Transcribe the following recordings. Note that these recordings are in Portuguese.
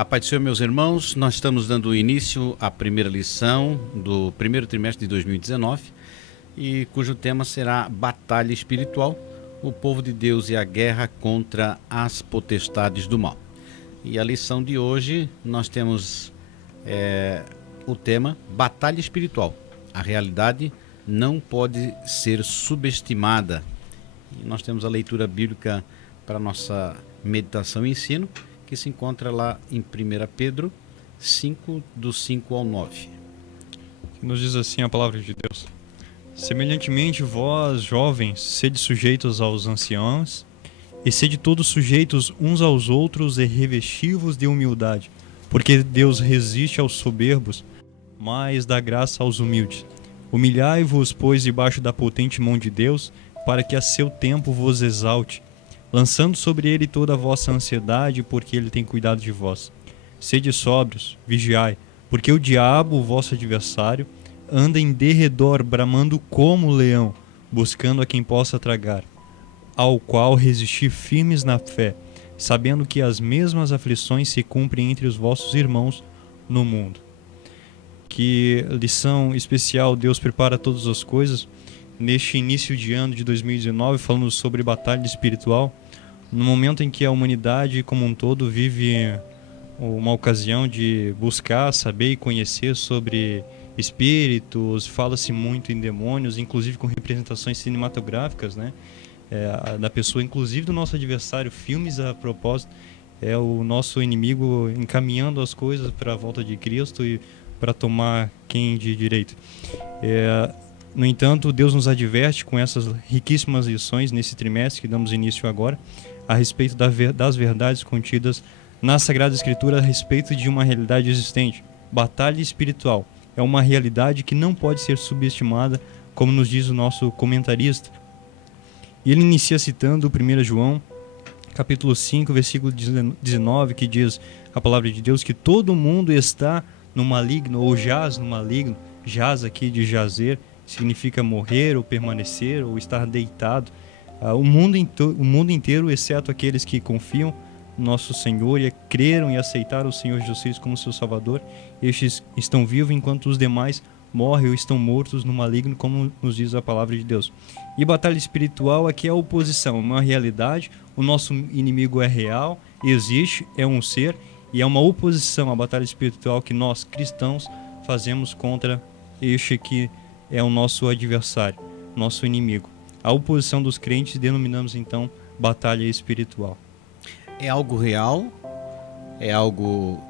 A paz do Senhor, meus irmãos, nós estamos dando início à primeira lição do primeiro trimestre de 2019 e cujo tema será Batalha Espiritual, o povo de Deus e a guerra contra as potestades do mal. E a lição de hoje nós temos o tema Batalha Espiritual. A realidade não pode ser subestimada. E nós temos a leitura bíblica para a nossa meditação e ensino, que se encontra lá em 1 Pedro 5, do 5 ao 9. Nos diz assim a palavra de Deus: semelhantemente vós, jovens, sede sujeitos aos anciãos, e sede todos sujeitos uns aos outros e revestivos de humildade, porque Deus resiste aos soberbos, mas dá graça aos humildes. Humilhai-vos, pois, debaixo da potente mão de Deus, para que a seu tempo vos exalte, lançando sobre ele toda a vossa ansiedade, porque ele tem cuidado de vós. Sede sóbrios, vigiai, porque o diabo, o vosso adversário, anda em derredor, bramando como leão, buscando a quem possa tragar, ao qual resistir firmes na fé, sabendo que as mesmas aflições se cumprem entre os vossos irmãos no mundo. Que lição especial Deus prepara todas as coisas neste início de ano de 2019, falando sobre batalha espiritual, no momento em que a humanidade como um todo vive uma ocasião de buscar, saber e conhecer sobre espíritos, fala-se muito em demônios, inclusive com representações cinematográficas, né? Da pessoa, inclusive do nosso adversário, filmes a propósito, é o nosso inimigo encaminhando as coisas para a volta de Cristo e para tomar quem de direito. No entanto, Deus nos adverte com essas riquíssimas lições nesse trimestre que damos início agora, a respeito das verdades contidas na Sagrada Escritura a respeito de uma realidade existente. Batalha espiritual é uma realidade que não pode ser subestimada, como nos diz o nosso comentarista. E ele inicia citando 1 João, capítulo 5, versículo 19, que diz a palavra de Deus que todo mundo está no maligno, ou jaz no maligno. Jaz aqui de jazer significa morrer ou permanecer ou estar deitado. O mundo inteiro, exceto aqueles que confiam no nosso Senhor e creram e aceitaram o Senhor Jesus Cristo como seu Salvador, estes estão vivos enquanto os demais morrem ou estão mortos no maligno, como nos diz a palavra de Deus. E batalha espiritual aqui é a oposição, uma realidade, o nosso inimigo é real, existe, é um ser, e é uma oposição à batalha espiritual que nós, cristãos, fazemos contra este que é o nosso adversário, nosso inimigo. A oposição dos crentes denominamos então batalha espiritual. É algo real, é algo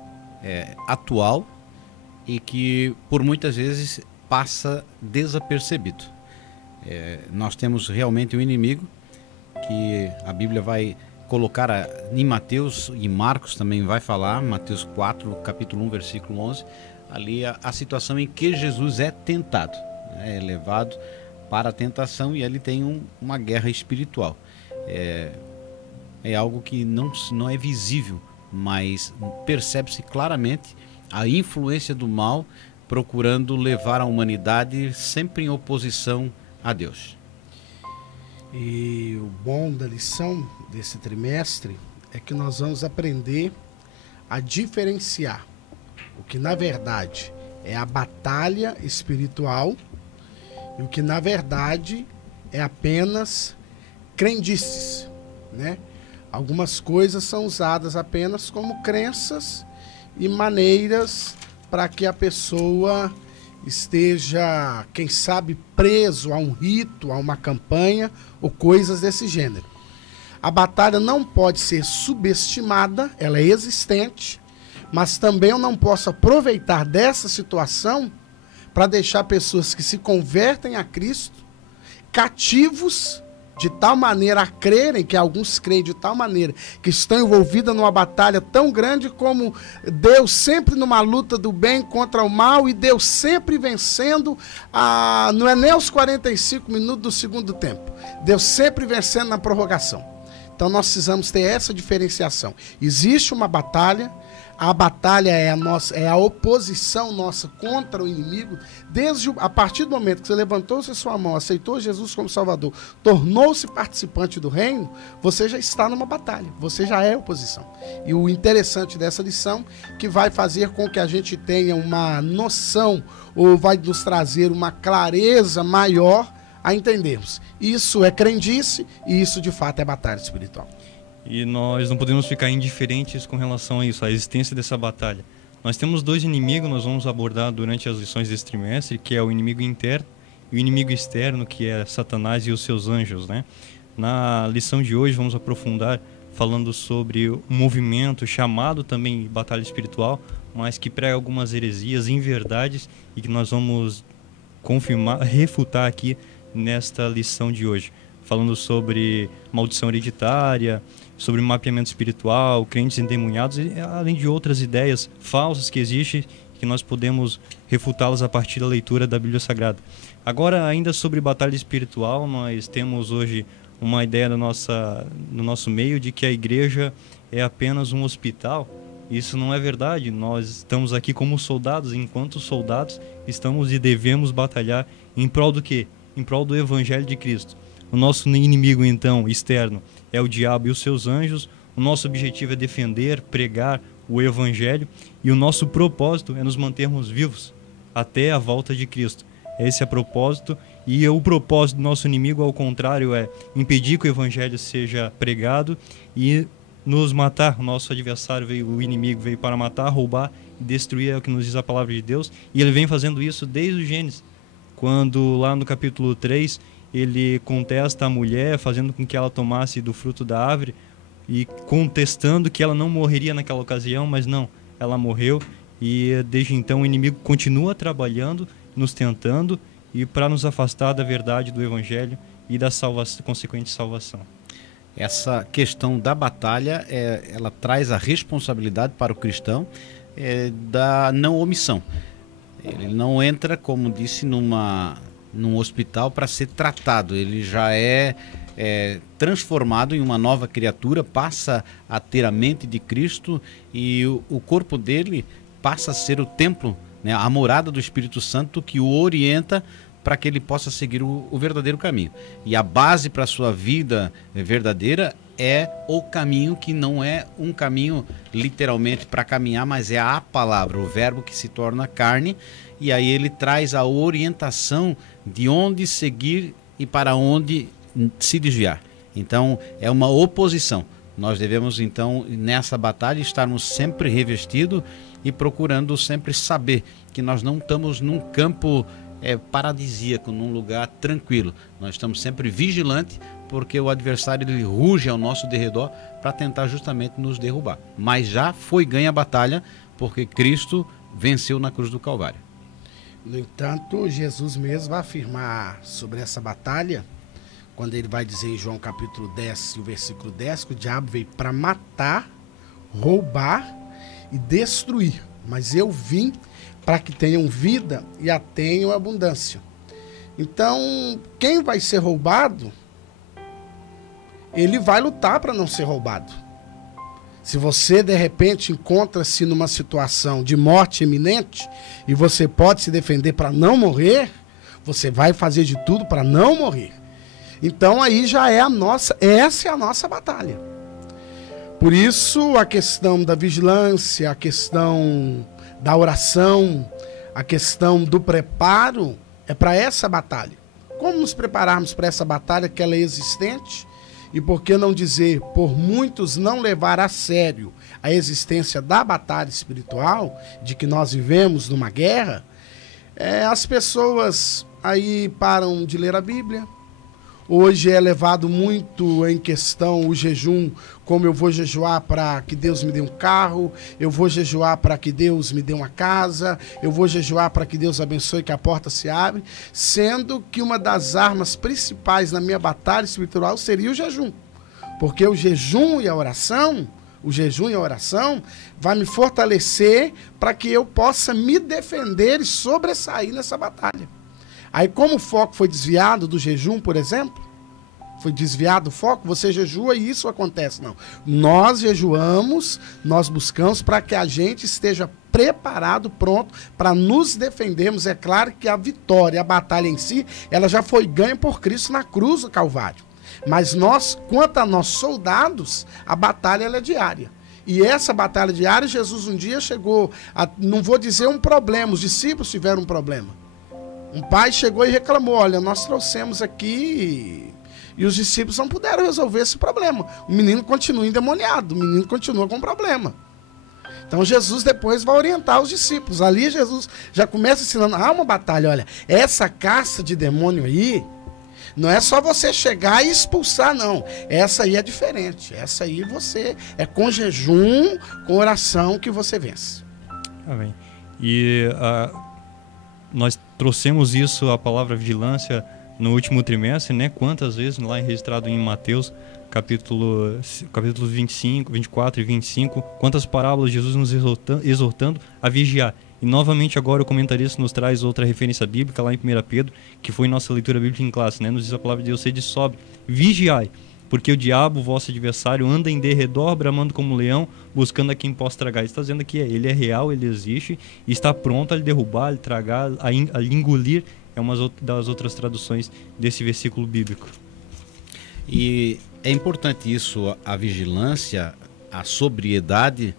atual e que por muitas vezes passa desapercebido. Nós temos realmente um inimigo que a Bíblia vai colocar em Mateus e Marcos também vai falar, Mateus 4, capítulo 1, versículo 11, ali a situação em que Jesus é tentado, é levado para a tentação e ali tem uma guerra espiritual. É algo que não é visível, mas percebe-se claramente a influência do mal procurando levar a humanidade sempre em oposição a Deus. E o bom da lição desse trimestre é que nós vamos aprender a diferenciar o que na verdade é a batalha espiritual e o que na verdade é apenas crendices, né? Algumas coisas são usadas apenas como crenças e maneiras para que a pessoa esteja, quem sabe, preso a um rito, a uma campanha ou coisas desse gênero. A batalha não pode ser subestimada, ela é existente, mas também eu não posso aproveitar dessa situação para deixar pessoas que se convertem a Cristo cativos de tal maneira a crerem, que alguns creem de tal maneira, que estão envolvidas numa batalha tão grande como Deus sempre numa luta do bem contra o mal e Deus sempre vencendo, não é nem os 45 minutos do segundo tempo, Deus sempre vencendo na prorrogação. Então nós precisamos ter essa diferenciação. Existe uma batalha, a batalha é a oposição nossa contra o inimigo, a partir do momento que você levantou-se a sua mão, aceitou Jesus como Salvador, tornou-se participante do reino, você já está numa batalha, você já é oposição. E o interessante dessa lição, que vai fazer com que a gente tenha uma noção, ou vai nos trazer uma clareza maior a entendermos. Isso é crendice e isso de fato é batalha espiritual. E nós não podemos ficar indiferentes com relação a isso, a existência dessa batalha. Nós temos dois inimigos, nós vamos abordar durante as lições desse trimestre, que é o inimigo interno e o inimigo externo, que é Satanás e os seus anjos, né? Na lição de hoje vamos aprofundar falando sobre um movimento chamado também batalha espiritual, mas que prega algumas heresias, inverdades, e que nós vamos confirmar, refutar aqui nesta lição de hoje. Falando sobre maldição hereditária, sobre mapeamento espiritual, crentes endemoniados, e além de outras ideias falsas que existem, que nós podemos refutá-las a partir da leitura da Bíblia Sagrada. Agora, ainda sobre batalha espiritual, nós temos hoje uma ideia no nosso meio de que a igreja é apenas um hospital. Isso não é verdade. Nós estamos aqui como soldados, enquanto soldados estamos e devemos batalhar em prol do quê? Em prol do Evangelho de Cristo. O nosso inimigo, então, externo é o diabo e os seus anjos. O nosso objetivo é defender, pregar o Evangelho. E o nosso propósito é nos mantermos vivos até a volta de Cristo. Esse é o propósito. E o propósito do nosso inimigo, ao contrário, é impedir que o Evangelho seja pregado e nos matar. O nosso adversário, o inimigo, veio para matar, roubar e destruir, é o que nos diz a palavra de Deus. E ele vem fazendo isso desde o Gênesis, quando lá no capítulo 3... ele contesta a mulher, fazendo com que ela tomasse do fruto da árvore e contestando que ela não morreria naquela ocasião, mas não, ela morreu. E desde então o inimigo continua trabalhando, nos tentando, e para nos afastar da verdade do Evangelho e da consequente salvação. Essa questão da batalha, ela traz a responsabilidade para o cristão da não omissão. Ele não entra, como disse, num hospital para ser tratado. Ele já é transformado em uma nova criatura, passa a ter a mente de Cristo, e o corpo dele passa a ser o templo, né, a morada do Espírito Santo, que o orienta para que ele possa seguir o verdadeiro caminho. E a base para a sua vida verdadeira é o caminho, que não é um caminho literalmente para caminhar, mas é a palavra, o verbo que se torna carne. E aí ele traz a orientação de onde seguir e para onde se desviar. Então é uma oposição. Nós devemos então nessa batalha estarmos sempre revestidos e procurando sempre saber que nós não estamos num campo paradisíaco, num lugar tranquilo. Nós estamos sempre vigilantes, porque o adversário ele ruge ao nosso derredor para tentar justamente nos derrubar. Mas já foi ganha a batalha, porque Cristo venceu na cruz do Calvário. No entanto, Jesus mesmo vai afirmar sobre essa batalha, quando ele vai dizer em João capítulo 10, o versículo 10, que o diabo veio para matar, roubar e destruir. Mas eu vim para que tenham vida e a tenham abundância. Então, quem vai ser roubado, ele vai lutar para não ser roubado. Se você, de repente, encontra-se numa situação de morte iminente e você pode se defender para não morrer, você vai fazer de tudo para não morrer. Então, aí já é essa é a nossa batalha. Por isso, a questão da vigilância, a questão da oração, a questão do preparo é para essa batalha. Como nos prepararmos para essa batalha, que ela é existente? E por que não dizer, por muitos não levar a sério a existência da batalha espiritual, de que nós vivemos numa guerra, as pessoas aí param de ler a Bíblia. Hoje é levado muito em questão o jejum, como eu vou jejuar para que Deus me dê um carro, eu vou jejuar para que Deus me dê uma casa, eu vou jejuar para que Deus abençoe, que a porta se abre, sendo que uma das armas principais na minha batalha espiritual seria o jejum. Porque o jejum e a oração vai me fortalecer para que eu possa me defender e sobressair nessa batalha. Aí, como o foco foi desviado do jejum, por exemplo, Foi desviado o foco? Você jejua e isso acontece. Não. Nós jejuamos, nós buscamos para que a gente esteja preparado, pronto, para nos defendermos. É claro que a vitória, a batalha em si, ela já foi ganha por Cristo na cruz do Calvário. Mas nós, quanto a nós soldados, a batalha ela é diária. E essa batalha diária, Jesus um dia chegou a, não vou dizer um problema, os discípulos tiveram um problema. Um pai chegou e reclamou, olha, nós trouxemos aqui... E os discípulos não puderam resolver esse problema. O menino continua endemoniado, o menino continua com problema. Então Jesus depois vai orientar os discípulos. Ali Jesus já começa ensinando, uma batalha, olha, essa caça de demônio aí, não é só você chegar e expulsar, não. Essa aí é diferente. Essa aí você, é com jejum, com oração que você vence. Amém. E nós trouxemos isso, a palavra vigilância, no último trimestre, né? Quantas vezes, lá registrado em Mateus, capítulo 25, 24 e 25, quantas parábolas Jesus nos exortando a vigiar. E novamente agora o comentarista nos traz outra referência bíblica lá em 1 Pedro, que foi nossa leitura bíblica em classe, né? Nos diz a palavra de Deus, sede sóbrio, vigiai, porque o diabo, vosso adversário, anda em derredor, bramando como um leão, buscando a quem possa tragar. Ele está dizendo que ele é real, ele existe, e está pronto a lhe derrubar, a lhe tragar, a lhe engolir. É uma das outras traduções desse versículo bíblico. E é importante isso, a vigilância, a sobriedade,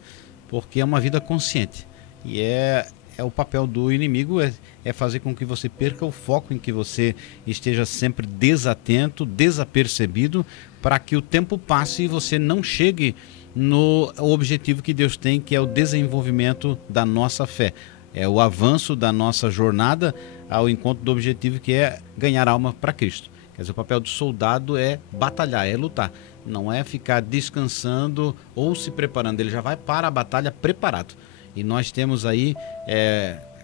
porque é uma vida consciente. E é o papel do inimigo, é fazer com que você perca o foco, em que você esteja sempre desatento, desapercebido, para que o tempo passe e você não chegue no objetivo que Deus tem, que é o desenvolvimento da nossa fé. É o avanço da nossa jornada ao encontro do objetivo, que é ganhar alma para Cristo. Quer dizer, o papel do soldado é batalhar, é lutar. Não é ficar descansando ou se preparando. Ele já vai para a batalha preparado. E nós temos aí,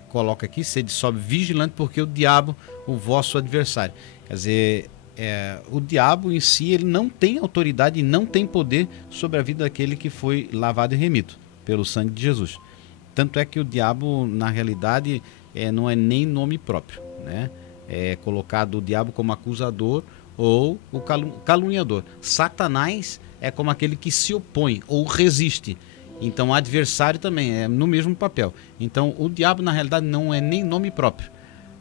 coloca aqui, sede sóbrio, vigilante, porque o diabo, o vosso adversário. Quer dizer, o diabo em si, ele não tem autoridade e não tem poder sobre a vida daquele que foi lavado e remido pelo sangue de Jesus. Tanto é que o diabo, na realidade, não é nem nome próprio, né? É colocado o diabo como acusador ou o caluniador. Satanás é como aquele que se opõe ou resiste. Então, adversário também é no mesmo papel. Então, o diabo, na realidade, não é nem nome próprio.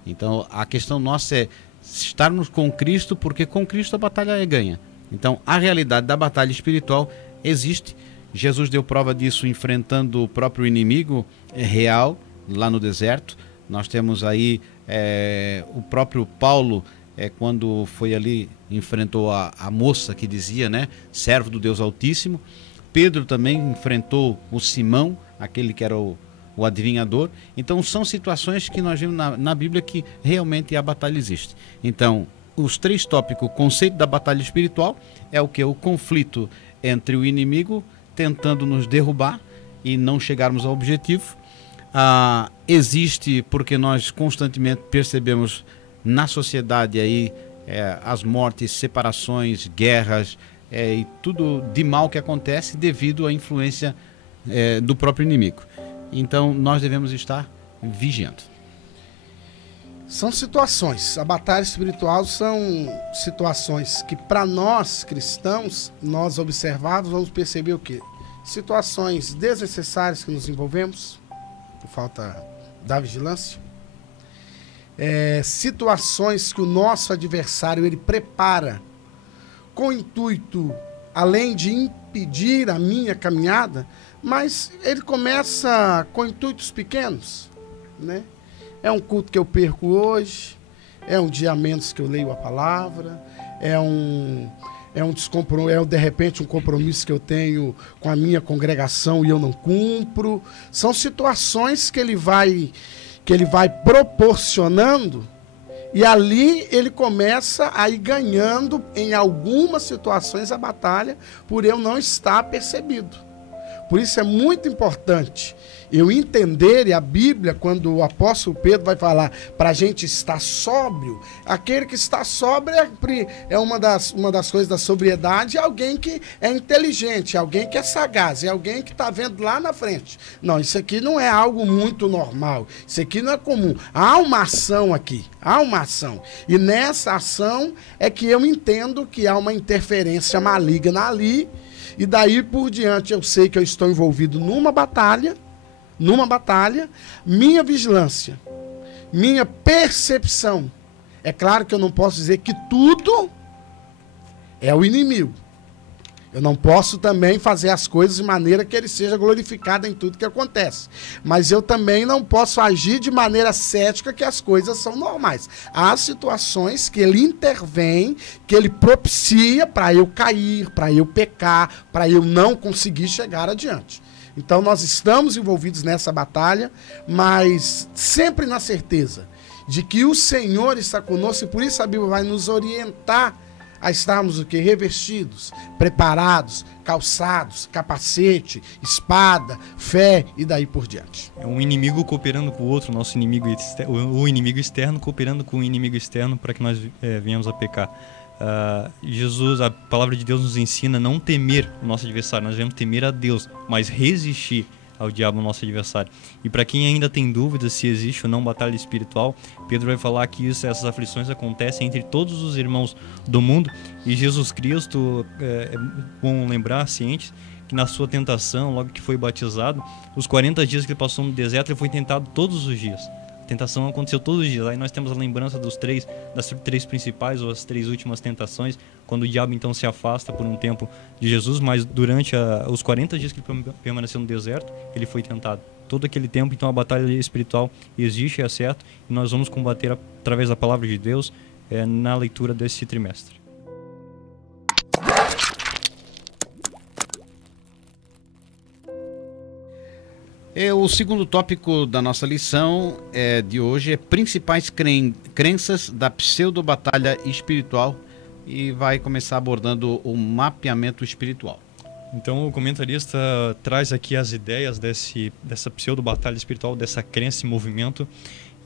Então, a questão nossa é estarmos com Cristo, porque com Cristo a batalha é ganha. Então, a realidade da batalha espiritual existe. Jesus deu prova disso enfrentando o próprio inimigo real lá no deserto. Nós temos aí o próprio Paulo, quando foi ali, enfrentou a moça que dizia, né, servo do Deus Altíssimo. Pedro também enfrentou o Simão, aquele que era o adivinhador. Então são situações que nós vimos na Bíblia que realmente a batalha existe. Então, os três tópicos, o conceito da batalha espiritual é o que? O conflito entre o inimigo tentando nos derrubar e não chegarmos ao objetivo. Existe porque nós constantemente percebemos na sociedade aí as mortes, separações, guerras e tudo de mal que acontece devido à influência do próprio inimigo. Então nós devemos estar vigiando. São situações, a batalha espiritual são situações que para nós cristãos, nós observados, vamos perceber o quê? Situações desnecessárias que nos envolvemos, por falta da vigilância, situações que o nosso adversário ele prepara com o intuito, além de impedir a minha caminhada, mas ele começa com intuitos pequenos, né? É um culto que eu perco hoje, é um dia a menos que eu leio a palavra, de repente um compromisso que eu tenho com a minha congregação e eu não cumpro. São situações que ele vai proporcionando e ali ele começa a ir ganhando em algumas situações a batalha por eu não estar percebido. Por isso é muito importante eu entender, e a Bíblia, quando o apóstolo Pedro vai falar para a gente estar sóbrio, aquele que está sóbrio é uma das coisas da sobriedade, é alguém que é inteligente, é alguém que é sagaz, é alguém que está vendo lá na frente. Não, isso aqui não é algo muito normal, isso aqui não é comum. Há uma ação aqui, há uma ação. E nessa ação é que eu entendo que há uma interferência maligna ali, e daí por diante eu sei que eu estou envolvido numa batalha, minha vigilância, minha percepção. É claro que eu não posso dizer que tudo é o inimigo. Eu não posso também fazer as coisas de maneira que ele seja glorificado em tudo que acontece. Mas eu também não posso agir de maneira cética que as coisas são normais. Há situações que ele intervém, que ele propicia para eu cair, para eu pecar, para eu não conseguir chegar adiante. Então nós estamos envolvidos nessa batalha, mas sempre na certeza de que o Senhor está conosco, e por isso a Bíblia vai nos orientar a estarmos o quê? Revestidos, preparados, calçados, capacete, espada, fé e daí por diante. É um inimigo cooperando com o outro, nosso inimigo o inimigo externo cooperando com o inimigo externo para que nós venhamos a pecar. Jesus, a palavra de Deus nos ensina a não temer o nosso adversário, nós devemos temer a Deus, mas resistir ao diabo, nosso adversário. E para quem ainda tem dúvidas se existe ou não batalha espiritual, Pedro vai falar que essas aflições acontecem entre todos os irmãos do mundo, e Jesus Cristo, é bom lembrar, ciente, que na sua tentação, logo que foi batizado, os 40 dias que ele passou no deserto, ele foi tentado todos os dias. A tentação aconteceu todos os dias. Aí nós temos a lembrança das três principais ou as 3 últimas tentações, quando o diabo então se afasta por um tempo de Jesus, mas durante os 40 dias que ele permaneceu no deserto, ele foi tentado. Todo aquele tempo, então, a batalha espiritual existe, é certo, e nós vamos combater através da palavra de Deus na leitura desse trimestre. O segundo tópico da nossa lição de hoje é principais crenças da pseudo-batalha espiritual, e vai começar abordando o mapeamento espiritual. Então o comentarista traz aqui as ideias dessa pseudo-batalha espiritual, dessa crença em movimento,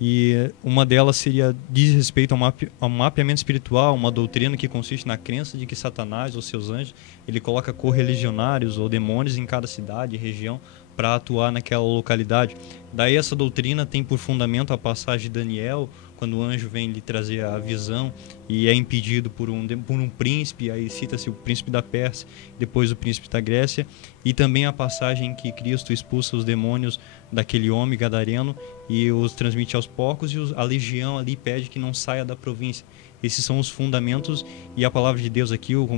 e uma delas diz respeito ao mapeamento espiritual, uma doutrina que consiste na crença de que Satanás ou seus anjos, ele coloca correligionários ou demônios em cada cidade e região para atuar naquela localidade. Daí essa doutrina tem por fundamento a passagem de Daniel, quando o anjo vem lhe trazer a visão e é impedido por um príncipe, aí cita-se o príncipe da Pérsia, depois o príncipe da Grécia, e também a passagem em que Cristo expulsa os demônios daquele homem gadareno e os transmite aos porcos, e a legião ali pede que não saia da província. Esses são os fundamentos, e a palavra de Deus aqui, o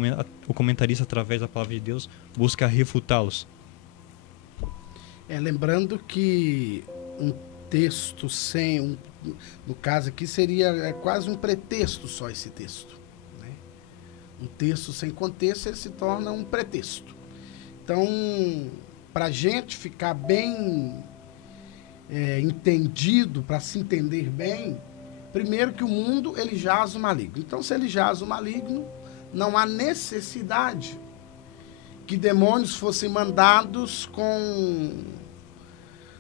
comentarista, através da palavra de Deus, busca refutá-los. Lembrando que um texto sem, no caso aqui seria quase um pretexto só esse texto, né? Um texto sem contexto, ele se torna um pretexto. Então, para a gente ficar bem entendido, para se entender bem, primeiro que o mundo ele jaz o maligno. Então, se ele jaz o maligno, não há necessidade que demônios fossem mandados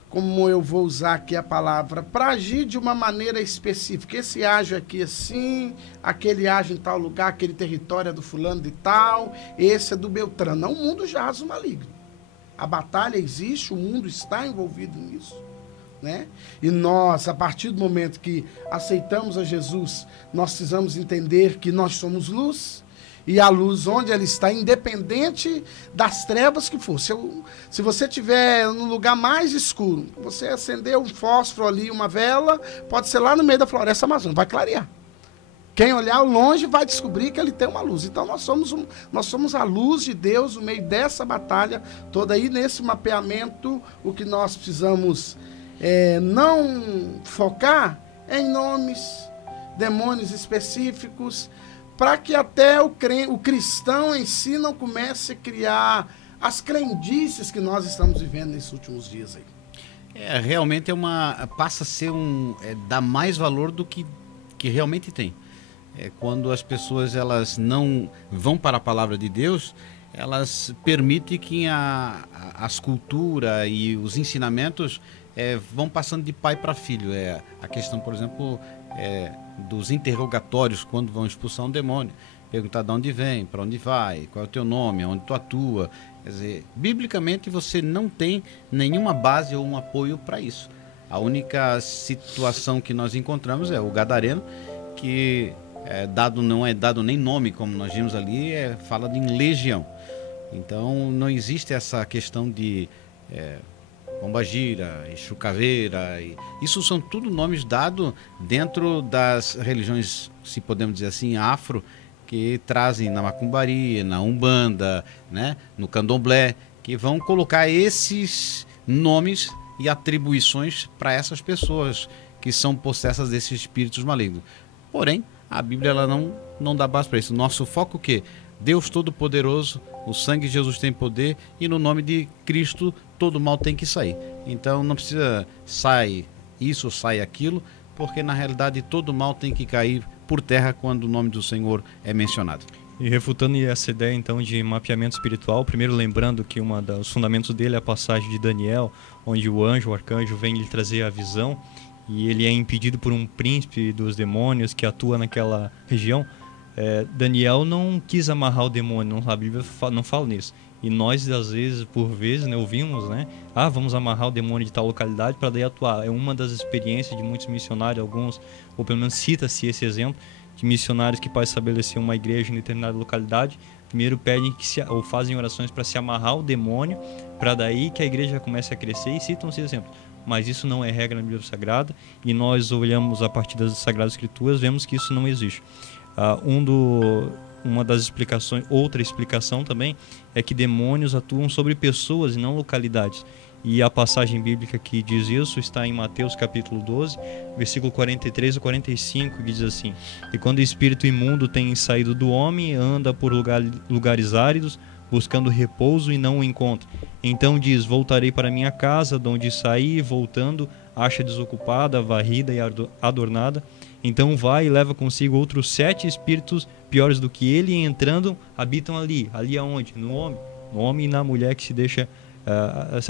como eu vou usar aqui a palavra, para agir de uma maneira específica. Esse age aqui assim, aquele age em tal lugar, aquele território é do fulano de tal, esse é do Beltrano. Não, o mundo jaz o maligno. A batalha existe, o mundo está envolvido nisso, né? E nós, a partir do momento que aceitamos a Jesus, nós precisamos entender que nós somos luz, e a luz, onde ela está, independente das trevas que for. Se você estiver no lugar mais escuro, você acender um fósforo ali, uma vela, pode ser lá no meio da floresta amazônica, vai clarear. Quem olhar ao longe vai descobrir que ele tem uma luz. Então nós somos a luz de Deus no meio dessa batalha toda aí. Nesse mapeamento, o que nós precisamos não focar em nomes, demônios específicos, para que até o cristão em si não comece a criar as crendices que nós estamos vivendo nesses últimos dias aí. Realmente passa a ser dá mais valor do que realmente tem. Quando as pessoas elas não vão para a palavra de Deus, elas permitem que as culturas e os ensinamentos vão passando de pai para filho. A questão, por exemplo, dos interrogatórios quando vão expulsar um demônio. Perguntar de onde vem, para onde vai, qual é o teu nome, onde tu atua. Quer dizer, biblicamente você não tem nenhuma base ou um apoio para isso. A única situação que nós encontramos é o gadareno, que não é dado nem nome, como nós vimos ali, fala em legião. Então não existe essa questão de pombagira, Exu caveira. Isso são tudo nomes dados dentro das religiões, se podemos dizer assim, afro, que trazem na macumbaria, na umbanda, né, no candomblé, que vão colocar esses nomes e atribuições para essas pessoas que são possessas desses espíritos malignos. Porém, a Bíblia ela não dá base para isso. Nosso foco é o quê? Deus Todo-Poderoso, o sangue de Jesus tem poder e no nome de Cristo todo mal tem que sair. Então não precisa sai isso ou sai aquilo, porque na realidade todo mal tem que cair por terra quando o nome do Senhor é mencionado. E refutando essa ideia então de mapeamento espiritual, primeiro lembrando que um dos fundamentos dele é a passagem de Daniel, onde o anjo, o arcanjo, vem lhe trazer a visão e ele é impedido por um príncipe dos demônios que atua naquela região. Daniel não quis amarrar o demônio, a Bíblia não fala nisso. E nós, às vezes, por vezes, né, ouvimos, né? Vamos amarrar o demônio de tal localidade para daí atuar. É uma das experiências de muitos missionários, alguns, ou pelo menos cita-se esse exemplo, de missionários que para estabelecer uma igreja em determinada localidade, primeiro pedem ou fazem orações para se amarrar o demônio, para daí que a igreja comece a crescer e citam esse exemplo. Mas isso não é regra na Bíblia Sagrada e nós olhamos a partir das Sagradas Escrituras, vemos que isso não existe. Uma das explicações, outra explicação também, é que demônios atuam sobre pessoas e não localidades. E a passagem bíblica que diz isso está em Mateus capítulo 12, versículo 43 e 45, que diz assim: E quando o espírito imundo tem saído do homem, anda por lugares áridos, buscando repouso e não o encontra. Então diz: Voltarei para minha casa, de onde saí, voltando, acha desocupada, varrida e adornada. Então vai e leva consigo outros 7 espíritos piores do que ele, e entrando, habitam ali. Ali aonde? No homem e na mulher que se deixa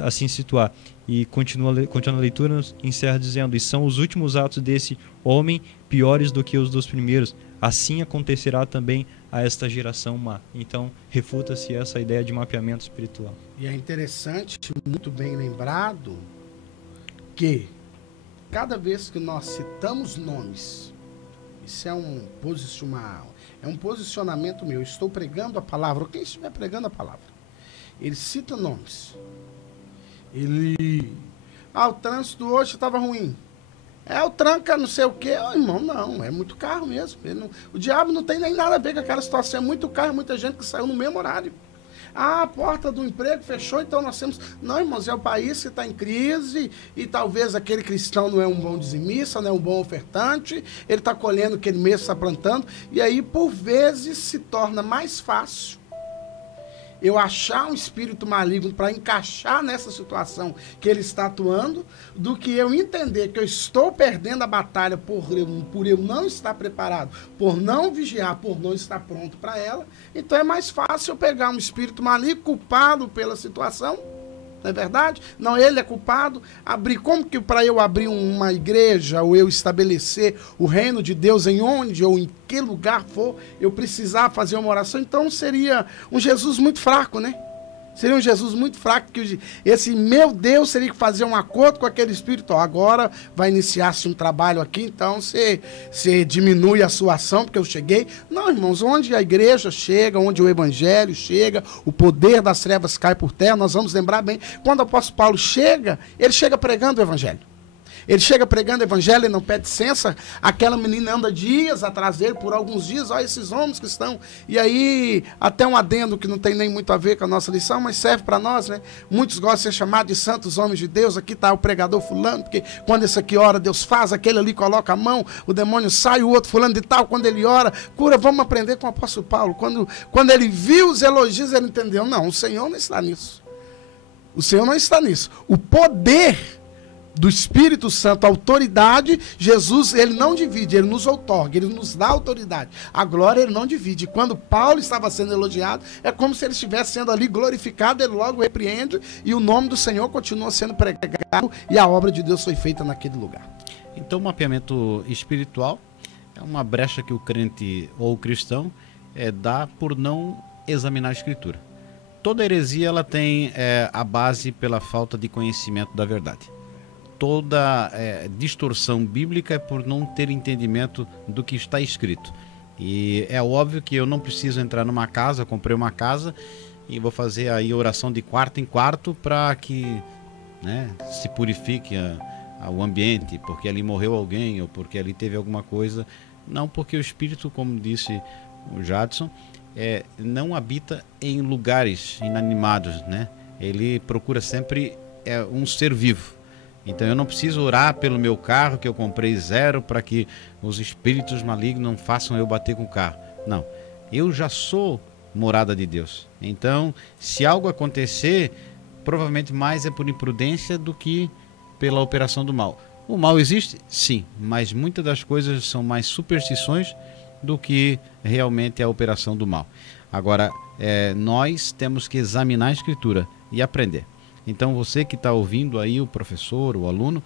assim situar. E continua a leitura, encerra dizendo: E são os últimos atos desse homem piores do que os dos primeiros. Assim acontecerá também a esta geração má. Então, refuta-se essa ideia de mapeamento espiritual. E é interessante, muito bem lembrado, que cada vez que nós citamos nomes, isso é um posicionamento meu. Eu estou pregando a palavra, ou quem estiver pregando a palavra, ele cita nomes. O trânsito hoje estava ruim. O tranca não sei o quê. Irmão, não, é muito carro mesmo. O diabo não tem nem nada a ver com aquela situação. É muito carro, muita gente que saiu no mesmo horário. A porta do emprego fechou, então nós temos... Não, irmãos, é o país que está em crise e talvez aquele cristão não é um bom dizimista, não é um bom ofertante, ele está colhendo o que ele mesmo está plantando, e aí, por vezes, se torna mais fácil eu achar um espírito maligno para encaixar nessa situação que ele está atuando, do que eu entender que eu estou perdendo a batalha por eu não estar preparado, por não vigiar, por não estar pronto para ela. Então é mais fácil eu pegar um espírito maligno, culpado pela situação, não é verdade? Não, ele é culpado. Como que para eu abrir uma igreja ou eu estabelecer o reino de Deus em onde ou em que lugar for, eu precisar fazer uma oração? Então seria um Jesus muito fraco, né? Seria um Jesus muito fraco, que esse meu Deus teria que fazer um acordo com aquele espírito. Agora vai iniciar-se um trabalho aqui, então você diminui a sua ação, porque eu cheguei. Não, irmãos, onde a igreja chega, onde o evangelho chega, o poder das trevas cai por terra. Nós vamos lembrar bem, quando o apóstolo Paulo chega, ele chega pregando o evangelho. Ele chega pregando o evangelho e não pede licença. Aquela menina anda dias atrás dele, por alguns dias. Olha esses homens que estão. E aí, até um adendo que não tem nem muito a ver com a nossa lição, mas serve para nós, né? Muitos gostam de ser chamados de santos homens de Deus. Aqui está o pregador fulano, porque quando esse aqui ora, Deus faz. Aquele ali coloca a mão, o demônio sai. O outro fulano de tal, quando ele ora, cura. Vamos aprender com o apóstolo Paulo. Quando ele viu os elogios, ele entendeu. Não, o Senhor não está nisso. O Senhor não está nisso. O poder do Espírito Santo, autoridade, Jesus, ele não divide, ele nos outorga, ele nos dá autoridade. A glória ele não divide. Quando Paulo estava sendo elogiado, é como se ele estivesse sendo ali glorificado, ele logo repreende e o nome do Senhor continua sendo pregado e a obra de Deus foi feita naquele lugar. Então, o mapeamento espiritual é uma brecha que o crente ou o cristão dá por não examinar a Escritura. Toda heresia ela tem a base pela falta de conhecimento da verdade. Toda distorção bíblica é por não ter entendimento do que está escrito. E é óbvio que eu não preciso entrar numa casa, comprei uma casa e vou fazer aí oração de quarto em quarto para que, né, se purifique o ambiente, porque ali morreu alguém ou porque ali teve alguma coisa. Não, porque o Espírito, como disse o Jadson, não habita em lugares inanimados, né? Ele procura sempre um ser vivo. Então eu não preciso orar pelo meu carro que eu comprei zero para que os espíritos malignos não façam eu bater com o carro. Não, eu já sou morada de Deus. Então, se algo acontecer, provavelmente mais é por imprudência do que pela operação do mal. O mal existe? Sim, mas muitas das coisas são mais superstições do que realmente a operação do mal. Agora, nós temos que examinar a Escritura e aprender. Então você que está ouvindo aí, o professor, o aluno,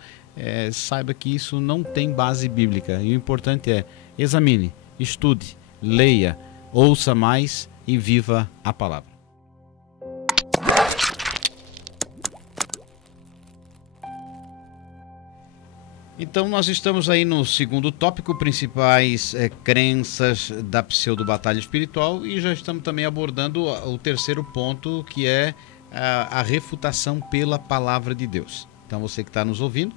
saiba que isso não tem base bíblica. E o importante é, examine, estude, leia, ouça mais e viva a palavra. Então nós estamos aí no segundo tópico, principais crenças da pseudo-batalha espiritual, e já estamos também abordando o terceiro ponto, que é a refutação pela palavra de Deus. Então você que está nos ouvindo,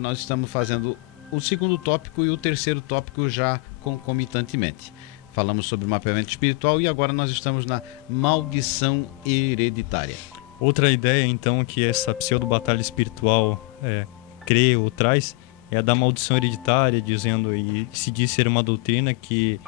nós estamos fazendo o segundo tópico e o terceiro tópico já concomitantemente. Falamos sobre o mapeamento espiritual e agora nós estamos na maldição hereditária. Outra ideia então que essa pseudo-batalha espiritual crê ou traz é a da maldição hereditária, dizendo, e se diz ser uma doutrina que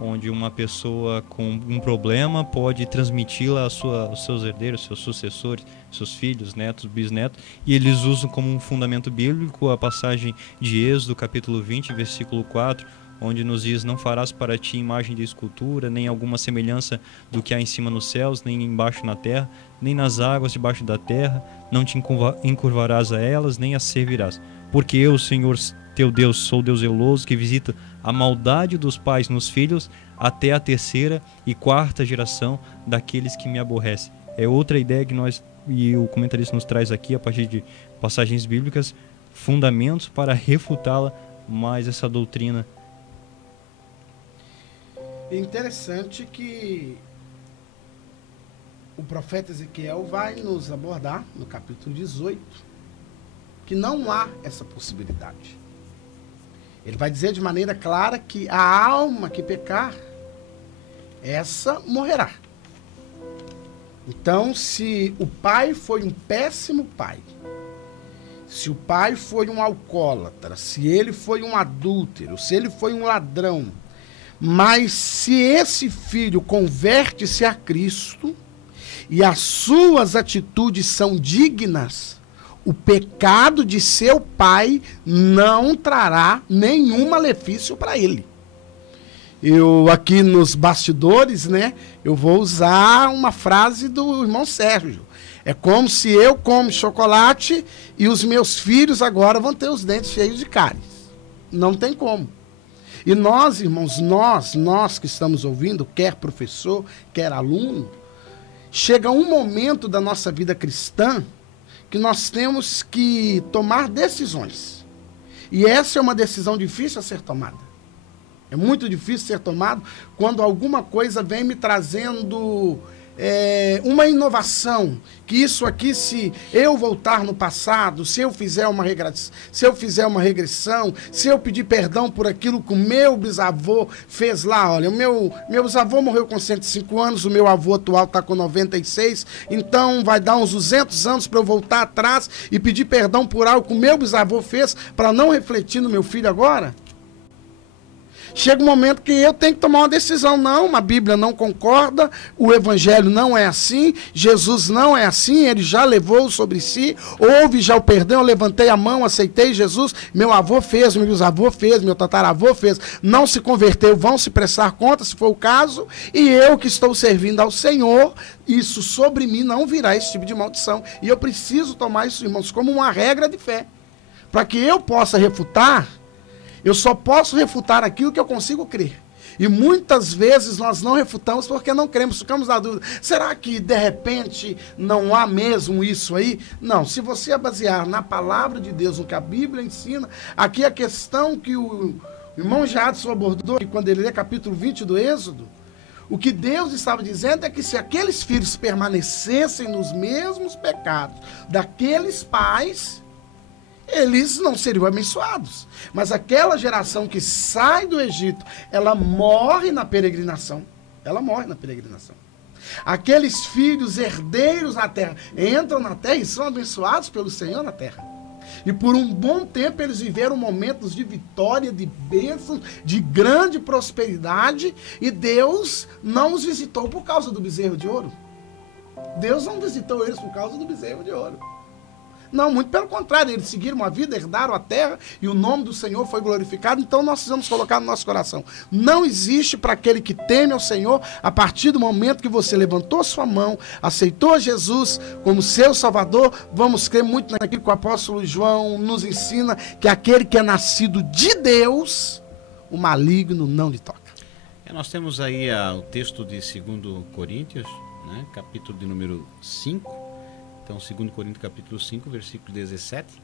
onde uma pessoa com um problema pode transmiti-la aos seus herdeiros, seus sucessores, seus filhos, netos, bisnetos, e eles usam como um fundamento bíblico a passagem de Êxodo, capítulo 20, versículo 4, onde nos diz: não farás para ti imagem de escultura, nem alguma semelhança do que há em cima nos céus, nem embaixo na terra, nem nas águas debaixo da terra, não te encurvarás a elas, nem as servirás. Porque eu, Senhor teu Deus, sou Deus zeloso, que visita a maldade dos pais nos filhos, até a terceira e quarta geração daqueles que me aborrecem. É outra ideia que nós, e o comentarista nos traz aqui, a partir de passagens bíblicas, fundamentos para refutá-la, mais essa doutrina. É interessante que o profeta Ezequiel vai nos abordar no capítulo 18, que não há essa possibilidade. Ele vai dizer de maneira clara que a alma que pecar, essa morrerá. Então, se o pai foi um péssimo pai, se o pai foi um alcoólatra, se ele foi um adúltero, se ele foi um ladrão, mas se esse filho converte-se a Cristo e as suas atitudes são dignas, o pecado de seu pai não trará nenhum malefício para ele. Eu aqui nos bastidores, né, eu vou usar uma frase do irmão Sérgio. É como se eu como chocolate e os meus filhos agora vão ter os dentes cheios de cáries. Não tem como. E nós, irmãos, nós que estamos ouvindo, quer professor, quer aluno, chega um momento da nossa vida cristã que nós temos que tomar decisões. E essa é uma decisão difícil a ser tomada. É muito difícil ser tomado quando alguma coisa vem me trazendo uma inovação. Que isso aqui, se eu voltar no passado, se eu fizer uma regressão, se eu pedir perdão por aquilo que o meu bisavô fez lá, olha, o meu bisavô morreu com 105 anos, o meu avô atual está com 96, então vai dar uns 200 anos para eu voltar atrás e pedir perdão por algo que o meu bisavô fez para não refletir no meu filho agora? Chega um momento que eu tenho que tomar uma decisão. Não, a Bíblia não concorda, o Evangelho não é assim, Jesus não é assim, ele já levou sobre si, houve já o perdão, eu levantei a mão, aceitei Jesus, meu avô fez, meu bisavô fez, meu tataravô fez, não se converteu, vão se prestar conta, se for o caso, e eu que estou servindo ao Senhor, isso sobre mim não virá esse tipo de maldição. E eu preciso tomar isso, irmãos, como uma regra de fé. Para que eu possa refutar, eu só posso refutar aquilo que eu consigo crer. E muitas vezes nós não refutamos porque não cremos, ficamos na dúvida. Será que de repente não há mesmo isso aí? Não, se você basear na palavra de Deus, no que a Bíblia ensina, aqui a questão que o irmão Jadson abordou, quando ele lê capítulo 20 do Êxodo, o que Deus estava dizendo é que se aqueles filhos permanecessem nos mesmos pecados daqueles pais, eles não seriam abençoados. Mas aquela geração que sai do Egito, ela morre na peregrinação. Ela morre na peregrinação. Aqueles filhos herdeiros na terra entram na terra e são abençoados pelo Senhor na terra. E por um bom tempo eles viveram momentos de vitória, de bênção, de grande prosperidade. E Deus não os visitou por causa do bezerro de ouro. Deus não visitou eles por causa do bezerro de ouro. Não, muito pelo contrário, eles seguiram uma vida, herdaram a terra e o nome do Senhor foi glorificado. Então nós precisamos colocar no nosso coração: não existe para aquele que teme ao Senhor, a partir do momento que você levantou sua mão, aceitou Jesus como seu Salvador. Vamos crer muito naquilo que o apóstolo João nos ensina, que aquele que é nascido de Deus, o maligno não lhe toca. Nós temos aí o texto de 2 Coríntios, né, capítulo de número 5. Então, 2 Coríntios capítulo 5, versículo 17.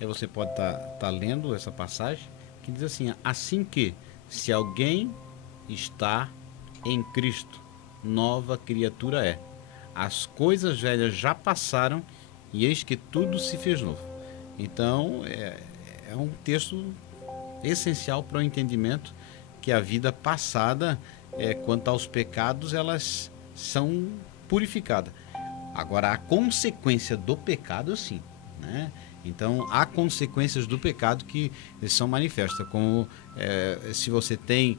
Aí você pode estar lendo essa passagem, que diz assim: assim que, se alguém está em Cristo, nova criatura é. As coisas velhas já passaram e eis que tudo se fez novo. Então, é um texto essencial para o entendimento que a vida passada, quanto aos pecados, elas são purificadas. Agora, a consequência do pecado, sim, né? Então, há consequências do pecado que são manifestas, como se você tem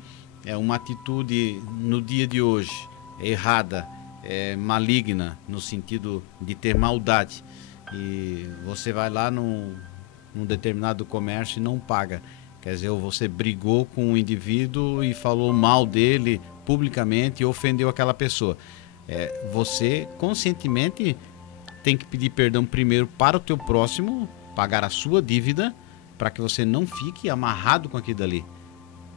uma atitude no dia de hoje errada, maligna, no sentido de ter maldade, e você vai lá num determinado comércio e não paga. Quer dizer, ou você brigou com um indivíduo e falou mal dele publicamente e ofendeu aquela pessoa. Você conscientemente tem que pedir perdão primeiro para o teu próximo, pagar a sua dívida, para que você não fique amarrado com aquilo ali.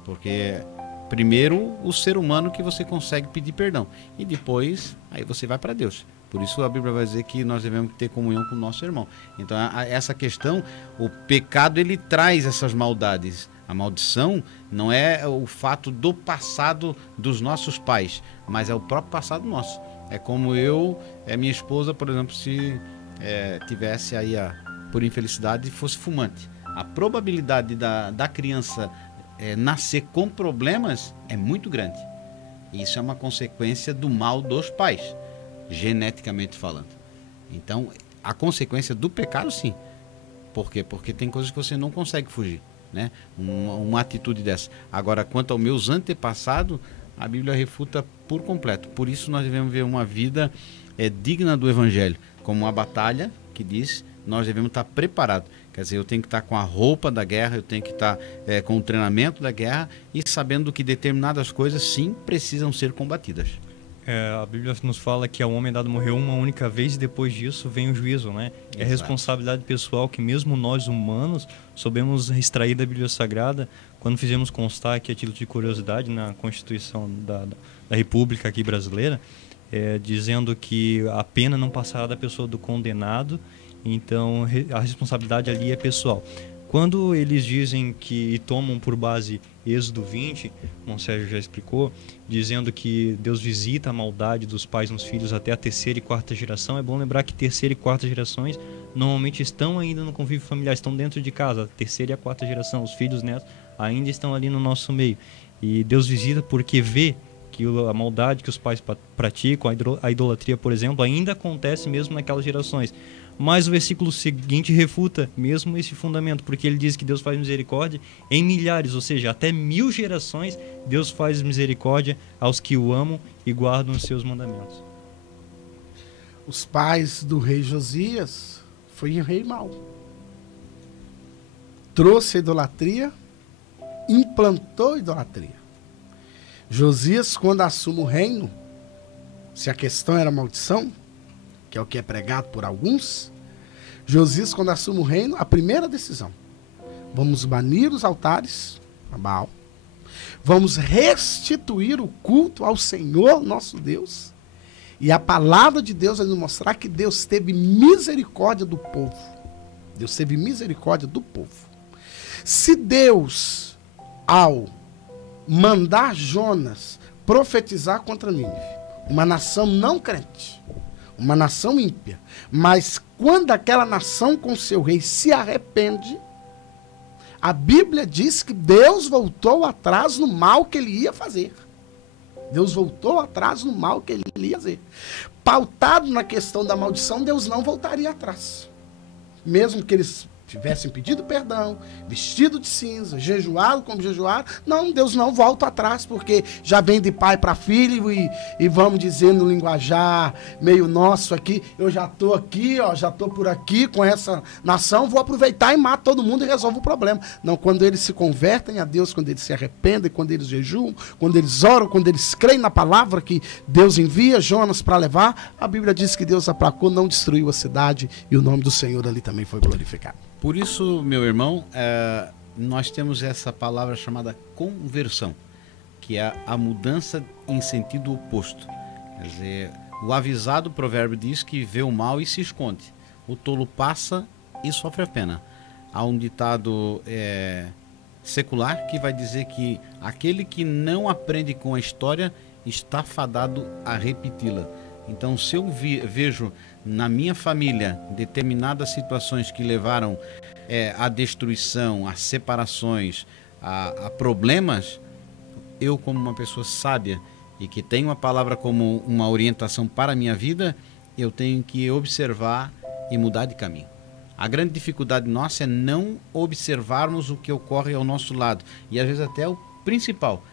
Porque primeiro o ser humano que você consegue pedir perdão, e depois aí você vai para Deus. Por isso a Bíblia vai dizer que nós devemos ter comunhão com o nosso irmão. Então essa questão, o pecado, ele traz essas maldades. A maldição não é o fato do passado dos nossos pais, mas é o próprio passado nosso. É como minha esposa, por exemplo, se tivesse aí, por infelicidade, fosse fumante. A probabilidade da criança nascer com problemas é muito grande. E isso é uma consequência do mal dos pais, geneticamente falando. Então, a consequência do pecado, sim. Por quê? Porque tem coisas que você não consegue fugir, né? Uma atitude dessa. Agora, quanto aos meus antepassados, a Bíblia refuta por completo. Por isso nós devemos ver uma vida digna do Evangelho, como uma batalha que diz, nós devemos estar preparados. Quer dizer, eu tenho que estar com a roupa da guerra, eu tenho que estar com o treinamento da guerra e sabendo que determinadas coisas sim precisam ser combatidas. A Bíblia nos fala que ao homem é dado morrer uma única vez e depois disso vem o juízo, né? É responsabilidade pessoal que mesmo nós humanos soubemos extrair da Bíblia Sagrada quando fizemos constar aqui a título de curiosidade na Constituição da República aqui brasileira, dizendo que a pena não passará da pessoa do condenado, então a responsabilidade ali é pessoal. Quando eles dizem que tomam por base Êxodo 20, como o Sérgio já explicou, dizendo que Deus visita a maldade dos pais nos filhos até a 3ª e 4ª geração, é bom lembrar que 3ª e 4ª gerações normalmente estão ainda no convívio familiar, estão dentro de casa. A 3ª e a 4ª geração, os filhos, netos, ainda estão ali no nosso meio. E Deus visita porque vê que a maldade que os pais praticam, a idolatria, por exemplo, ainda acontece mesmo naquelas gerações. Mas o versículo seguinte refuta mesmo esse fundamento, porque ele diz que Deus faz misericórdia em milhares, ou seja, até 1000 gerações Deus faz misericórdia aos que o amam e guardam os seus mandamentos. Os pais do rei Josias foi um rei mau. Trouxe a idolatria, implantou a idolatria. Josias, quando assume o reino, se a questão era maldição, que é o que é pregado por alguns, Josias, quando assume o reino, a primeira decisão: vamos banir os altares a Baal, vamos restituir o culto ao Senhor nosso Deus, e a palavra de Deus vai nos mostrar que Deus teve misericórdia do povo. Deus teve misericórdia do povo. Se Deus, ao mandar Jonas profetizar contra Nínive, uma nação não crente, uma nação ímpia, mas quando aquela nação com seu rei se arrepende, a Bíblia diz que Deus voltou atrás no mal que ele ia fazer. Deus voltou atrás no mal que ele ia fazer. Pautado na questão da maldição, Deus não voltaria atrás. Mesmo que eles tivessem pedido perdão, vestido de cinza, jejuado como jejuaram, não, Deus não volta atrás, porque já vem de pai para filho e vamos dizer no linguajar meio nosso aqui, eu já estou aqui, ó, já estou por aqui com essa nação, vou aproveitar e mato todo mundo e resolvo o problema. Não, quando eles se convertem a Deus, quando eles se arrependem, quando eles jejuam, quando eles oram, quando eles creem na palavra que Deus envia Jonas para levar, a Bíblia diz que Deus aplacou, não destruiu a cidade e o nome do Senhor ali também foi glorificado. Por isso, meu irmão, nós temos essa palavra chamada conversão, que é a mudança em sentido oposto. Quer dizer, o avisado provérbio diz que vê o mal e se esconde. O tolo passa e sofre a pena. Há um ditado secular que vai dizer que aquele que não aprende com a história está fadado a repeti-la. Então, se eu vejo na minha família determinadas situações que levaram à destruição, a separações, a problemas, eu, como uma pessoa sábia e que tem uma palavra como uma orientação para a minha vida, eu tenho que observar e mudar de caminho. A grande dificuldade nossa é não observarmos o que ocorre ao nosso lado. E às vezes até o principal,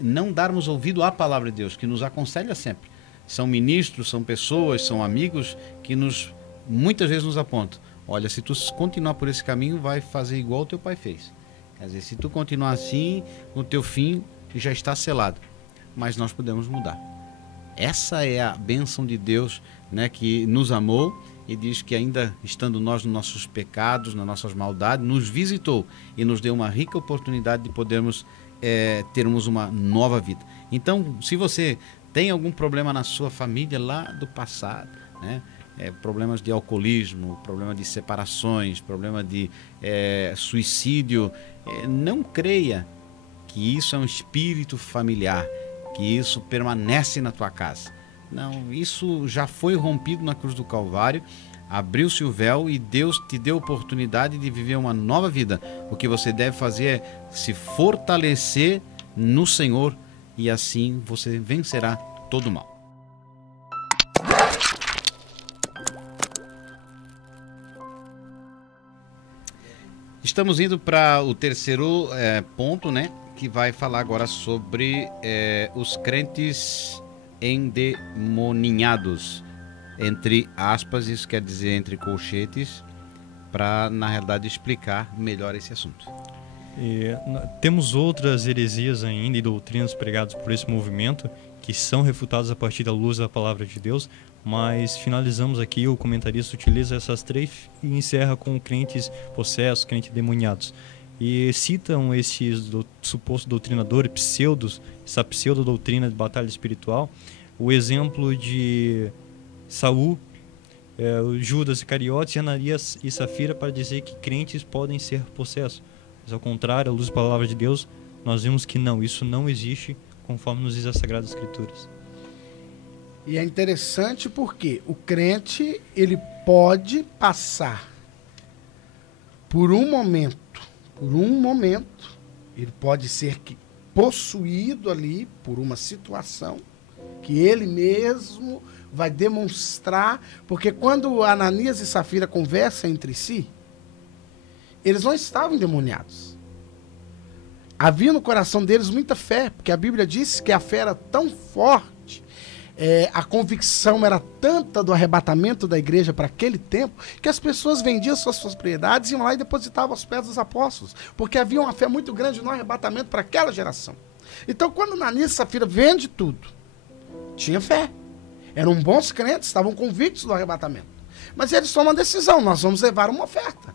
não darmos ouvido à palavra de Deus, que nos aconselha sempre. São ministros, são pessoas, são amigos que muitas vezes nos apontam. Olha, se tu continuar por esse caminho, vai fazer igual o teu pai fez. Quer dizer, se tu continuar assim, o teu fim já está selado. Mas nós podemos mudar. Essa é a bênção de Deus, né, que nos amou e diz que ainda estando nós nos nossos pecados, nas nossas maldades, nos visitou e nos deu uma rica oportunidade de podermos termos uma nova vida. Então, se você tem algum problema na sua família lá do passado, né? Problemas de alcoolismo, problema de separações, problema de suicídio, não creia que isso é um espírito familiar, que isso permanece na tua casa. Não, isso já foi rompido na cruz do Calvário, abriu-se o véu e Deus te deu a oportunidade de viver uma nova vida. O que você deve fazer é se fortalecer no Senhor e assim você vencerá todo o mal. Estamos indo para o terceiro ponto, né? Que vai falar agora sobre os crentes endemoninhados, entre aspas, isso quer dizer entre colchetes, para na realidade explicar melhor esse assunto. Temos outras heresias ainda e doutrinas pregadas por esse movimento que são refutadas a partir da luz da palavra de Deus, mas finalizamos aqui, o comentarista utiliza essas três e encerra com crentes possessos, crentes demoniados. E citam esses supostos doutrinadores, essa pseudo-doutrina de batalha espiritual, o exemplo de Saul, Judas Iscariotes, Ananias e Safira, para dizer que crentes podem ser possessos. Mas ao contrário, à luz da palavra de Deus, nós vemos que não, isso não existe, conforme nos diz as Sagradas Escrituras. E é interessante porque o crente, ele pode passar por um momento, ele pode ser possuído ali por uma situação, que ele mesmo vai demonstrar, porque quando Ananias e Safira conversam entre si, eles não estavam endemoniados. Havia no coração deles muita fé, porque a Bíblia diz que a fé era tão forte, a convicção era tanta do arrebatamento da igreja para aquele tempo, que as pessoas vendiam suas propriedades, iam lá e depositavam aos pés dos apóstolos, porque havia uma fé muito grande no arrebatamento para aquela geração. Então, quando Ananias e Safira vende tudo, tinha fé. Eram bons crentes, estavam convictos do arrebatamento. Mas eles tomam uma decisão, nós vamos levar uma oferta.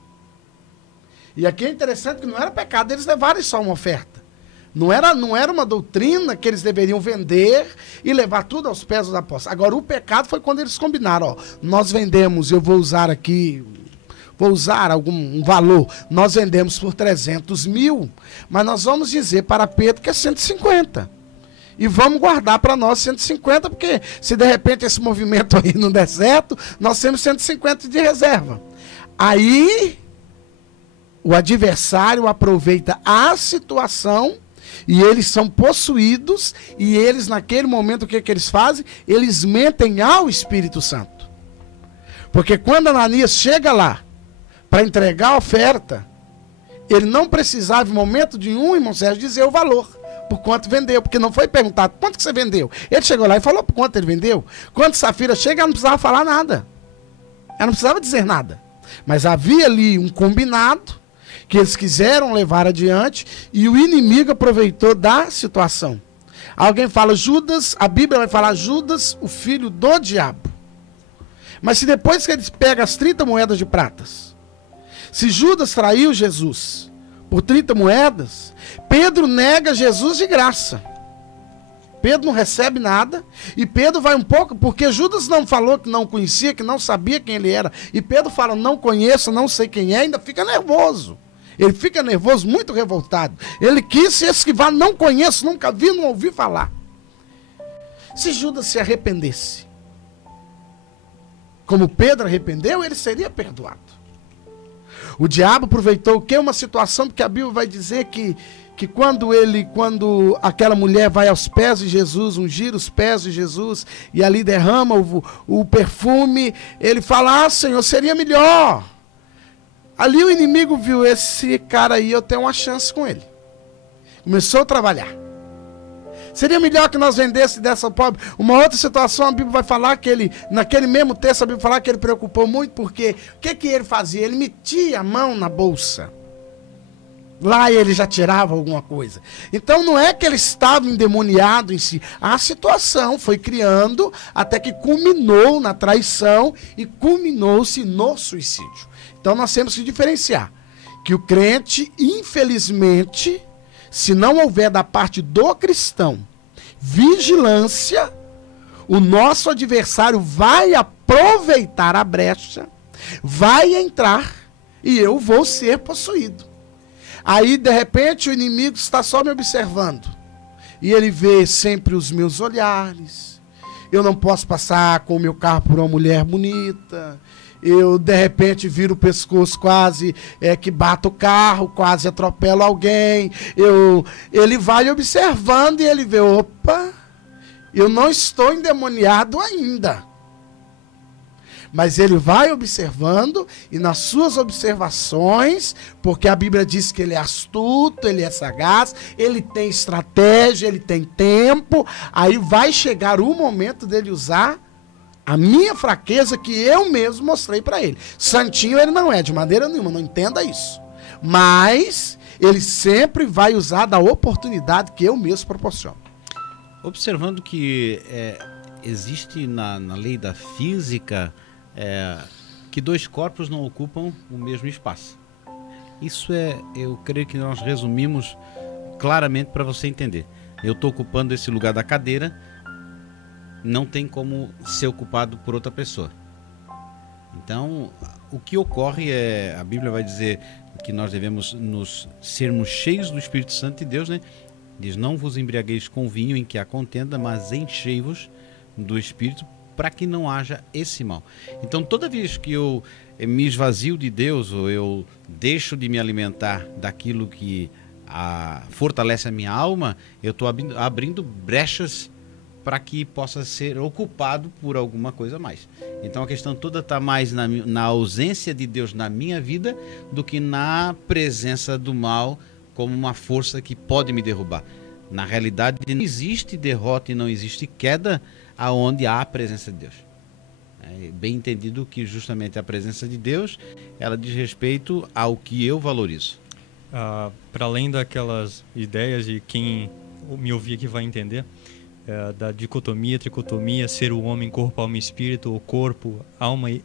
E aqui é interessante que não era pecado eles levarem só uma oferta. Não era uma doutrina que eles deveriam vender e levar tudo aos pés dos apóstolos. Agora, o pecado foi quando eles combinaram, ó, nós vendemos, eu vou usar aqui, um valor, nós vendemos por 300 mil, mas nós vamos dizer para Pedro que é 150. E vamos guardar para nós 150, porque se de repente esse movimento aí não der certo, nós temos 150 de reserva. Aí o adversário aproveita a situação e eles são possuídos, e eles naquele momento o que eles fazem? Eles mentem ao Espírito Santo. Porque quando Ananias chega lá para entregar a oferta, ele não precisava em momento nenhum, irmão Sérgio, dizer o valor, por quanto vendeu, porque não foi perguntado quanto que você vendeu. Ele chegou lá e falou por quanto ele vendeu. Quando Safira chega, ela não precisava falar nada. Ela não precisava dizer nada. Mas havia ali um combinado que eles quiseram levar adiante e o inimigo aproveitou da situação. Alguém fala Judas, a Bíblia vai falar Judas, o filho do diabo. Mas se depois que eles pegam as 30 moedas de pratas, se Judas traiu Jesus por 30 moedas, Pedro nega Jesus de graça. Pedro não recebe nada, e Pedro vai um pouco, porque Judas não falou que não conhecia, que não sabia quem ele era, e Pedro fala, não conheço, não sei quem é, ainda fica nervoso. Ele fica nervoso, muito revoltado. Ele quis se esquivar, não conheço, nunca vi, não ouvi falar. Se Judas se arrependesse, como Pedro arrependeu, ele seria perdoado. O diabo aproveitou o quê? Uma situação que a Bíblia vai dizer que quando aquela mulher vai aos pés de Jesus, ungir os pés de Jesus, e ali derrama o perfume, ele fala, Senhor, seria melhor. Ali o inimigo viu, esse cara aí, eu tenho uma chance com ele. Começou a trabalhar. Seria melhor que nós vendêssemos dessa pobre. Uma outra situação, a Bíblia vai falar que ele, naquele mesmo texto, a Bíblia vai falar que ele preocupou muito, porque o que ele fazia? Ele metia a mão na bolsa. Lá ele já tirava alguma coisa. Então não é que ele estava endemoniado em si. A situação foi criando até que culminou na traição e culminou-se no suicídio. Então nós temos que diferenciar que o crente, infelizmente, se não houver da parte do cristão vigilância, o nosso adversário vai aproveitar a brecha, vai entrar e eu vou ser possuído. Aí, de repente, o inimigo está só me observando. E ele vê sempre os meus olhares. Eu não posso passar com o meu carro por uma mulher bonita. Eu, de repente, viro o pescoço quase que bato o carro, quase atropelo alguém. Ele vai observando e ele vê, opa, eu não estou endemoniado ainda. Mas ele vai observando e nas suas observações, porque a Bíblia diz que ele é astuto, ele é sagaz, ele tem estratégia, ele tem tempo, aí vai chegar o momento dele usar a minha fraqueza que eu mesmo mostrei para ele. Santinho ele não é, de maneira nenhuma, não entenda isso. Mas ele sempre vai usar da oportunidade que eu mesmo proporciono. Observando que existe na lei da física que dois corpos não ocupam o mesmo espaço. Isso eu creio que nós resumimos claramente para você entender. Eu estou ocupando esse lugar da cadeira, não tem como ser ocupado por outra pessoa. Então, o que ocorre a Bíblia vai dizer que nós devemos sermos cheios do Espírito Santo de Deus, né? Diz, não vos embriagueis com vinho em que há contenda, mas enchei-vos do Espírito, para que não haja esse mal. Então, toda vez que eu me esvazio de Deus, ou eu deixo de me alimentar daquilo que fortalece a minha alma, eu estou abrindo brechas para que possa ser ocupado por alguma coisa a mais. Então a questão toda está mais na ausência de Deus na minha vida do que na presença do mal como uma força que pode me derrubar. Na realidade, não existe derrota e não existe queda aonde há a presença de Deus. É bem entendido que justamente a presença de Deus, ela diz respeito ao que eu valorizo. Para além daquelas ideias, e quem me ouvir aqui vai entender, da dicotomia, tricotomia, ser o homem, corpo, alma e espírito, ou corpo, alma e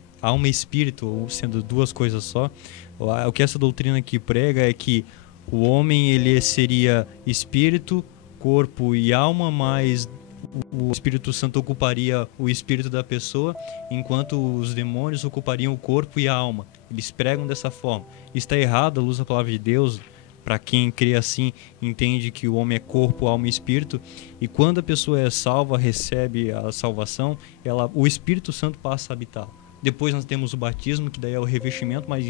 espírito, ou sendo duas coisas só. O que essa doutrina aqui prega é que o homem ele seria espírito, corpo e alma, mas o Espírito Santo ocuparia o espírito da pessoa, enquanto os demônios ocupariam o corpo e a alma. Eles pregam dessa forma. Está errado à luz da palavra de Deus. Para quem crê assim, entende que o homem é corpo, alma e espírito. E quando a pessoa é salva, recebe a salvação, o Espírito Santo passa a habitá-la. Depois nós temos o batismo, que daí é o revestimento, mas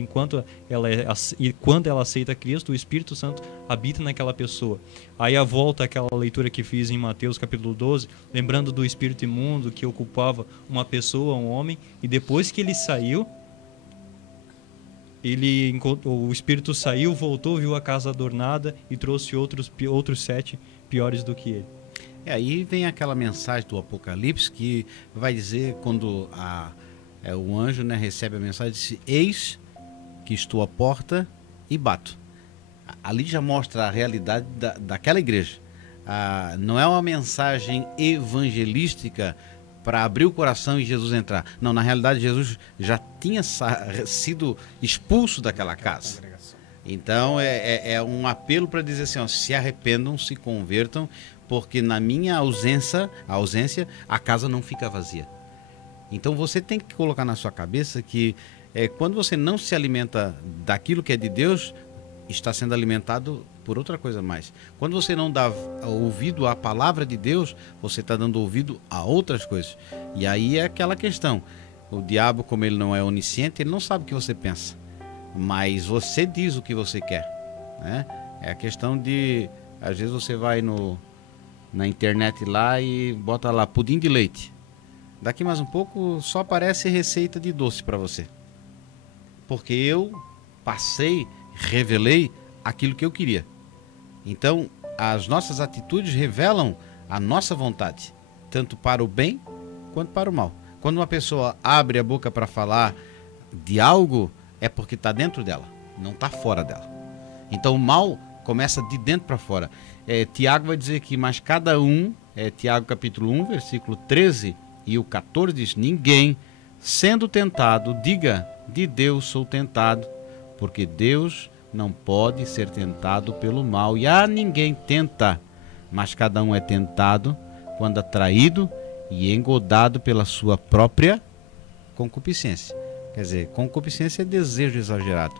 quando ela aceita Cristo, o Espírito Santo habita naquela pessoa. Aí a volta àquela leitura que fiz em Mateus capítulo 12, lembrando do espírito imundo que ocupava uma pessoa, um homem, e depois que ele saiu, o espírito saiu, voltou, viu a casa adornada e trouxe outros 7 piores do que ele. Aí vem aquela mensagem do Apocalipse que vai dizer, quando o anjo, né, recebe a mensagem, diz: eis que estou à porta e bato. Ali já mostra a realidade daquela igreja. Não é uma mensagem evangelística para abrir o coração e Jesus entrar. Não, na realidade Jesus já tinha sido expulso daquela casa. Então é um apelo para dizer assim, ó, se arrependam, se convertam, porque na minha ausência, a casa não fica vazia. Então você tem que colocar na sua cabeça que quando você não se alimenta daquilo que é de Deus, está sendo alimentado por outra coisa mais. Quando você não dá ouvido à palavra de Deus, você está dando ouvido a outras coisas. E aí é aquela questão. O diabo, como ele não é onisciente, ele não sabe o que você pensa. Mas você diz o que você quer, né? É a questão de... Às vezes você vai na internet lá e bota lá pudim de leite. Daqui mais um pouco só aparece receita de doce para você. Porque eu revelei aquilo que eu queria. Então, as nossas atitudes revelam a nossa vontade, tanto para o bem quanto para o mal. Quando uma pessoa abre a boca para falar de algo, é porque está dentro dela, não está fora dela. Então, o mal começa de dentro para fora. Tiago vai dizer que, mas cada um, Tiago capítulo 1, versículo 13 e o 14 diz: ninguém, sendo tentado, diga, de Deus sou tentado, porque Deus não pode ser tentado pelo mal, e ninguém tenta, mas cada um é tentado quando atraído e engodado pela sua própria concupiscência. Quer dizer, concupiscência é desejo exagerado.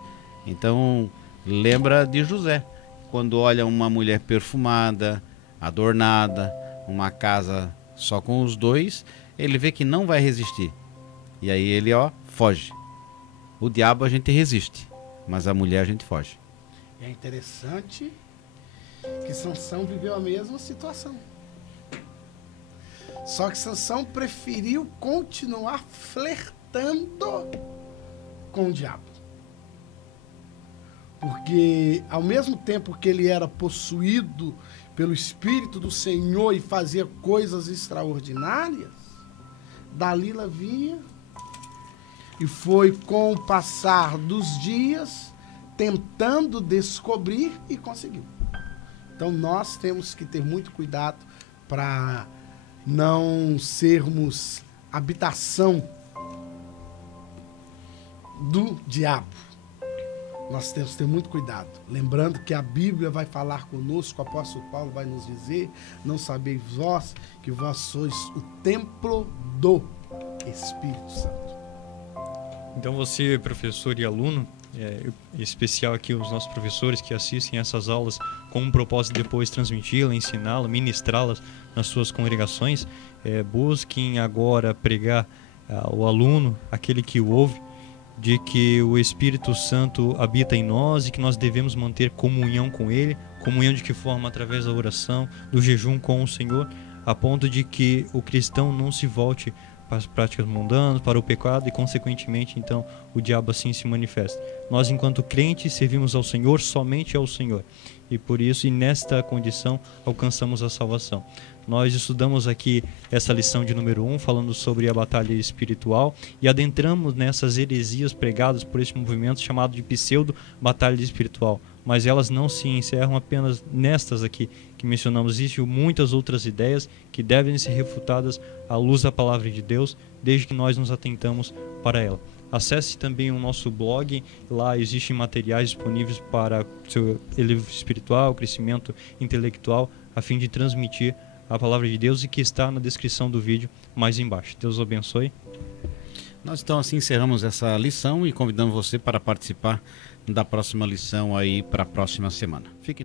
Então, lembra de José, quando olha uma mulher perfumada, adornada, uma casa só com os dois, ele vê que não vai resistir. E aí ele, foge. O diabo a gente resiste, mas a mulher a gente foge. É interessante que Sansão viveu a mesma situação. Só que Sansão preferiu continuar flertando com o diabo. Porque ao mesmo tempo que ele era possuído pelo Espírito do Senhor e fazia coisas extraordinárias, Dalila vinha e foi com o passar dos dias tentando descobrir e conseguiu. Então nós temos que ter muito cuidado para não sermos habitação do diabo. Nós temos que ter muito cuidado. Lembrando que a Bíblia vai falar conosco, o apóstolo Paulo vai nos dizer: não sabeis vós que vós sois o templo do Espírito Santo. Então você, professor e aluno, em especial aqui os nossos professores que assistem essas aulas com o propósito de depois transmiti-las, ensiná-las, ministrá-las nas suas congregações, busquem agora pregar ao aluno, aquele que o ouve, de que o Espírito Santo habita em nós e que nós devemos manter comunhão com Ele. Comunhão de que forma? Através da oração, do jejum com o Senhor, a ponto de que o cristão não se volte para as práticas mundanas, para o pecado e, consequentemente, então, o diabo assim se manifesta. Nós, enquanto crentes, servimos ao Senhor, somente ao Senhor. E por isso, e nesta condição, alcançamos a salvação. Nós estudamos aqui essa lição de número 1, falando sobre a batalha espiritual, e adentramos nessas heresias pregadas por este movimento chamado de pseudo-batalha espiritual. Mas elas não se encerram apenas nestas aqui que mencionamos. Existem muitas outras ideias que devem ser refutadas à luz da palavra de Deus, desde que nós nos atentamos para ela. Acesse também o nosso blog, lá existem materiais disponíveis para seu elevamento espiritual, crescimento intelectual, a fim de transmitir a palavra de Deus, e que está na descrição do vídeo mais embaixo. Deus abençoe. Nós então assim encerramos essa lição e convidamos você para participar da próxima lição aí para a próxima semana. Fique